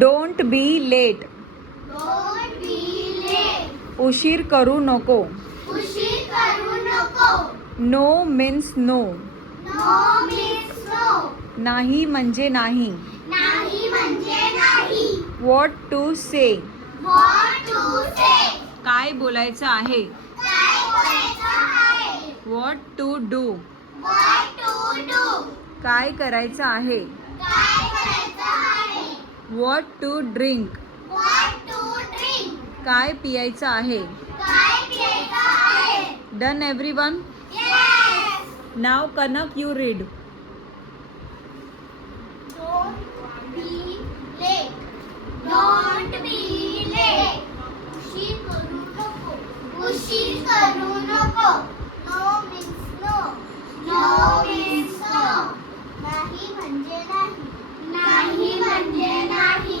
Don't be late. Don't be late. उशीर करू नको. उशीर करू नको. No means no. No means no. नाही म्हणजे नाही. नाही म्हणजे नाही. What to say. What to say. काय बोलायचं आहे. काय बोलायचं आहे. What to do. What to do. काय करायचं आहे. काय करायचं आहे. What to drink. What to drink. काय पियायचं आहे. काय प्यायचं आहे. Done everyone. Yes. नाव Kanak you read. Don't be late. Don't be late. उशीर करू नको. उशीर करू नको. No means no. No means no. नाही म्हणजे नाही. नाही म्हणजे नाही.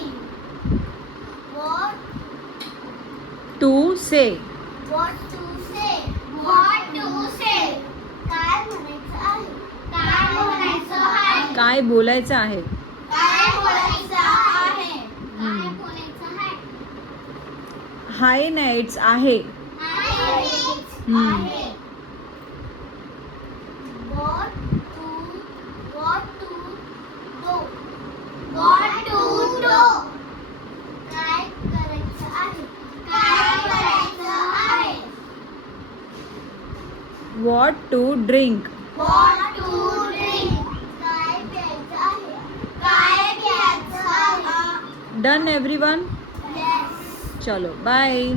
What to say. What to say. What to say. काय म्हणायचं आहे. काय म्हणायचं आहे. काय बोलायचं आहे. काय बोलायचं आहे. काय बोलायचं आहे. हाय नाईट्स आहे. आहे. What to do. What to do. काय करायचं आहे. काय करायचं आहे. What to drink. What to drink. काय प्यायचं आहे. काय प्यायचं आहे. Done everyone. Yes. चलो बाय.